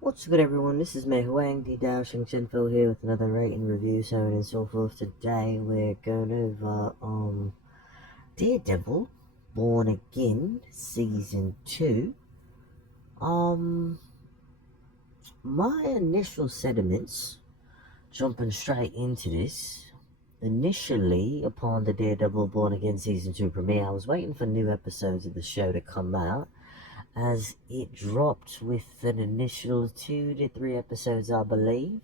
What's good, everyone? This is me, Huang, the Dou-zhansheng-fo here with another rating review, so on and so forth. Today we're going over Daredevil, Born Again, Season 2. Um, my initial sentiments, jumping straight into this, initially, upon the Daredevil Born Again Season 2 premiere, I was waiting for new episodes of the show to come out, as it dropped with an initial 2 to 3 episodes, I believe.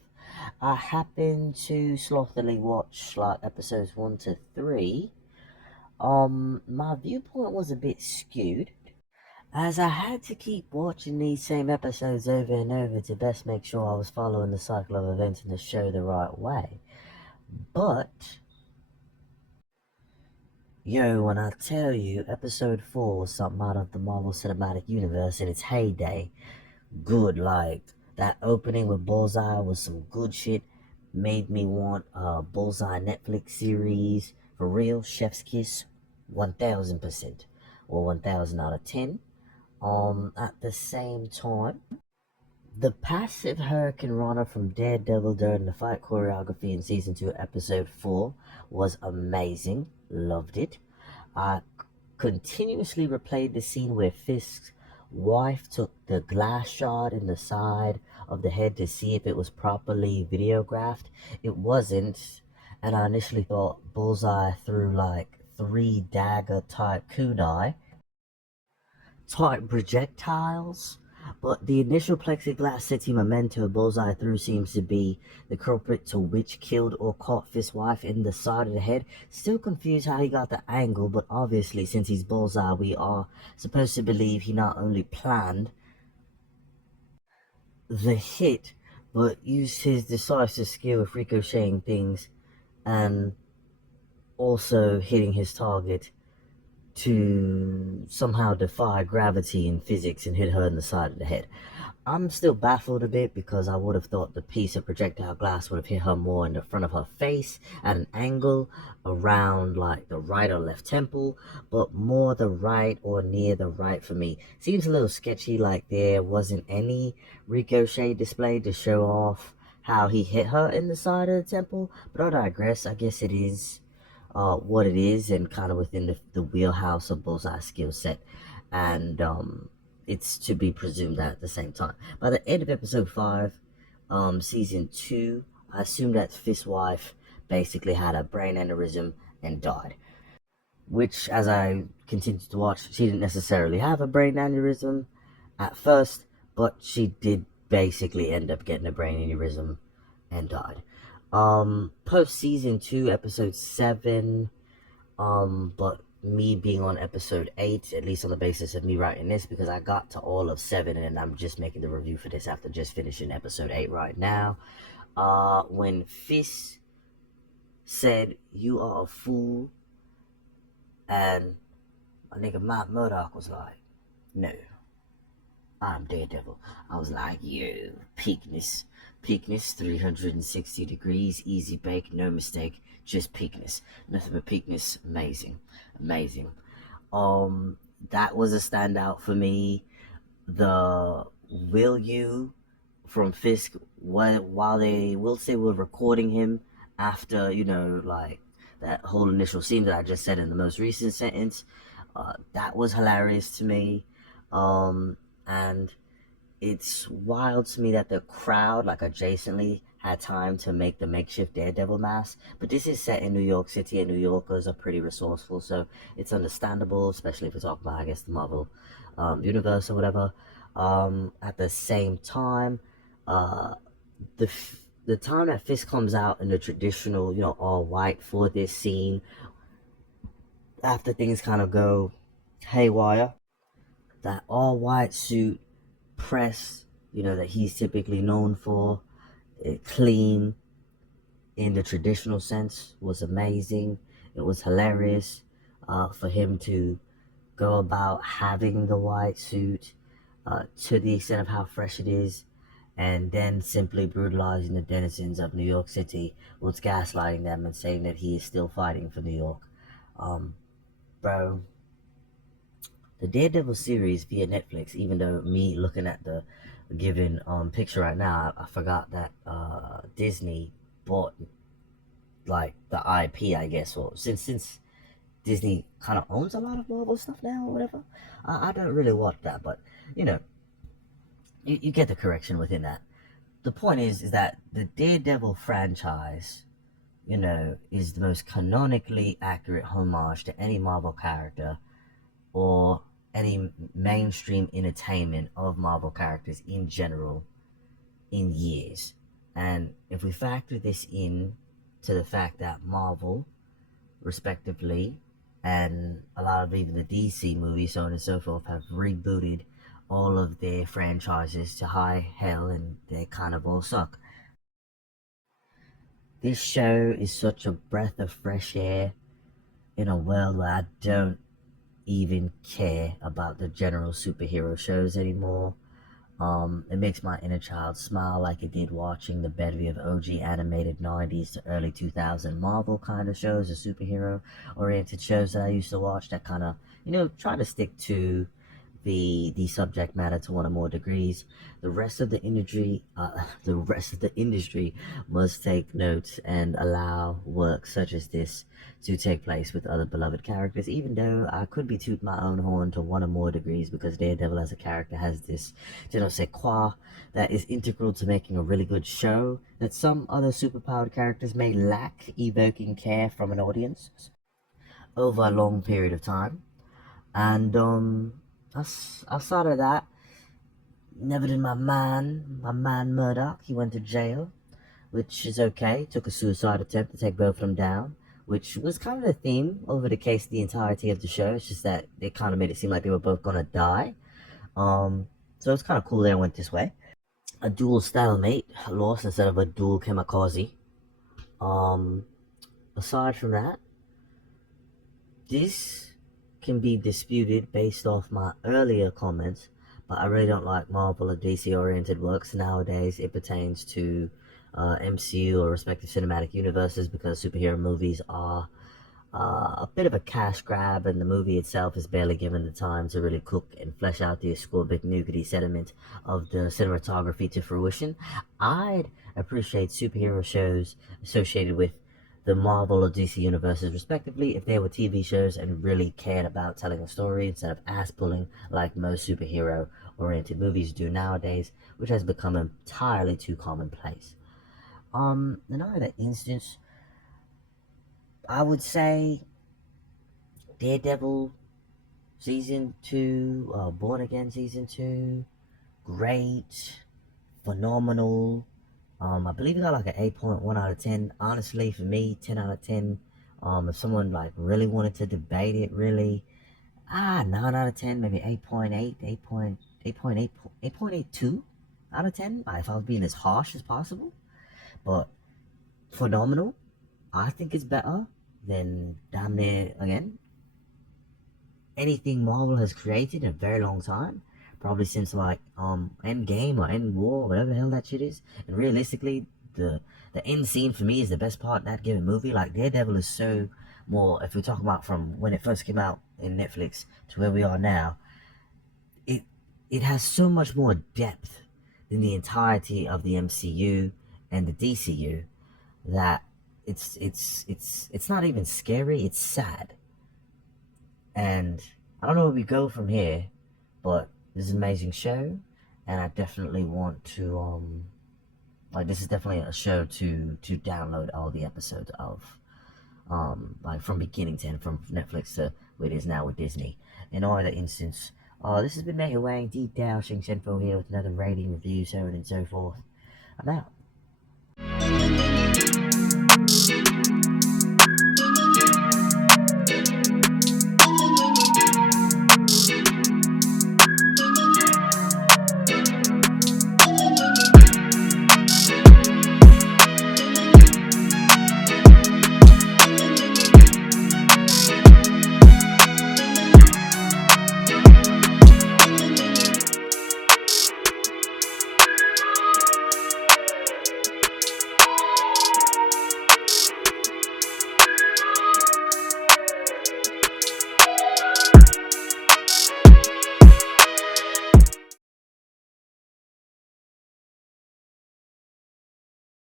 I happened to slothily watch like episodes 1 to 3. My viewpoint was a bit skewed, as I had to keep watching these same episodes over and over to best make sure I was following the cycle of events in the show the right way. But, when I tell you, episode 4 was something out of the Marvel Cinematic Universe in its heyday. Good, like, that opening with Bullseye was some good shit. Made me want a Bullseye Netflix series. For real, Chef's Kiss, 1000%. Or 1000 out of 10. At the same time, the passive Hurricane Runner from Daredevil during the fight choreography in Season 2, Episode 4 was amazing. Loved it. I continuously replayed the scene where Fisk's wife took the glass shot in the side of the head to see if it was properly videographed. It wasn't, and I initially thought Bullseye threw like 3 dagger type kunai type projectiles, but the initial plexiglass city memento Bullseye threw seems to be the culprit to which killed or caught Fisk's wife in the side of the head. Still confused how he got the angle, but obviously since he's Bullseye, we are supposed to believe he not only planned the hit, but used his decisive skill of ricocheting things and also hitting his target to somehow defy gravity and physics and hit her in the side of the head. I'm still baffled a bit because I would have thought the piece of projectile glass would have hit her more in the front of her face at an angle around like the right or left temple, but more the right or near the right for me. Seems a little sketchy, like there wasn't any ricochet display to show off how he hit her in the side of the temple, but I digress. I guess it is what it is, and kind of within the wheelhouse of Bullseye's skill set. And it's to be presumed that at the same time. By the end of episode 5, season 2, I assumed that Fisk's wife basically had a brain aneurysm and died. Which, as I continued to watch, she didn't necessarily have a brain aneurysm at first, but she did basically end up getting a brain aneurysm and died. Post season 2, episode 7, but me being on episode 8, at least on the basis of me writing this, because I got to all of 7 and I'm just making the review for this after just finishing episode 8 right now. When Fisk said, "You are a fool," and my nigga Matt Murdock was like, "No, I'm Daredevil." I was like, "You, peakness. Peakness, 360 degrees, easy bake, no mistake, just peakness. Nothing but peakness, amazing, amazing." That was a standout for me. The "will you" from Fisk, while they will say we're recording him after, like that whole initial scene that I just said in the most recent sentence, that was hilarious to me. And it's wild to me that the crowd, like adjacently, had time to make the makeshift Daredevil mask. But this is set in New York City, and New Yorkers are pretty resourceful, so it's understandable, especially if we're talking about, I guess, the Marvel universe or whatever. At the same time, uh, the the time that Fisk comes out in the traditional, all white for this scene, after things kind of go haywire, that all white suit press, that he's typically known for, clean in the traditional sense, was amazing. It was hilarious for him to go about having the white suit to the extent of how fresh it is, and then simply brutalizing the denizens of New York City, whilst gaslighting them and saying that he is still fighting for New York. Um, Bro, the Daredevil series via Netflix, even though me looking at the given picture right now. I forgot that Disney bought like the IP, I guess, or since Disney kind of owns a lot of Marvel stuff now or whatever. I don't really watch that, but you know, you get the correction within that. The point is that the Daredevil franchise, is the most canonically accurate homage to any Marvel character or any mainstream entertainment of Marvel characters in general in years. And if we factor this in to the fact that Marvel, respectively, and a lot of even the DC movies, so on and so forth, have rebooted all of their franchises to high hell and they kind of all suck. This show is such a breath of fresh air in a world where I don't even care about the general superhero shows anymore. It makes my inner child smile like it did watching the bevy of OG animated 90s to early 2000 Marvel kind of shows, the superhero oriented shows that I used to watch that kind of, try to stick to the subject matter to one or more degrees. The rest of the industry must take notes and allow work such as this to take place with other beloved characters. Even though I could be tooting my own horn to one or more degrees because Daredevil as a character has this je ne sais quoi that is integral to making a really good show that some other superpowered characters may lack evoking care from an audience over a long period of time. And outside of that, never did my man Murdoch. He went to jail, which is okay. Took a suicide attempt to take both of them down, which was kind of the theme over the case the entirety of the show. It's just that they kind of made it seem like they were both gonna die. So it's kind of cool they went this way. A dual stalemate lost instead of a dual kamikaze. Um, Aside from that, this can be disputed based off my earlier comments, but I really don't like Marvel or DC oriented works nowadays. It pertains to MCU or respective cinematic universes because superhero movies are a bit of a cash grab, and the movie itself is barely given the time to really cook and flesh out the ascorbic nougaty sediment of the cinematography to fruition. I'd appreciate superhero shows associated with the Marvel or DC universes, respectively, if they were TV shows and really cared about telling a story instead of ass pulling like most superhero oriented movies do nowadays, which has become entirely too commonplace. In either instance, I would say Daredevil season 2, Born Again season 2, great, phenomenal. I believe it got like an 8.1 out of 10. Honestly, for me, 10 out of 10. If someone like really wanted to debate it, really, 9 out of 10, maybe 8.8, 8.8, 8.82 out of 10. If I was being as harsh as possible, but phenomenal. I think it's better than damn near again anything Marvel has created in a very long time. Probably since like Endgame or End War, whatever the hell that shit is. And realistically, the end scene for me is the best part in that given movie. Like Daredevil is so more. If we talk about from when it first came out in Netflix to where we are now, it it has so much more depth than the entirety of the MCU and the DCU that it's not even scary. It's sad. And I don't know where we go from here, but this is an amazing show, and I definitely want to like this is definitely a show to download all the episodes of, like from beginning to end, from Netflix to where it is now with Disney. In either instance, this has been Mei Wang, Dou-zhansheng-fo here with another rating review, so on and so forth. I'm out.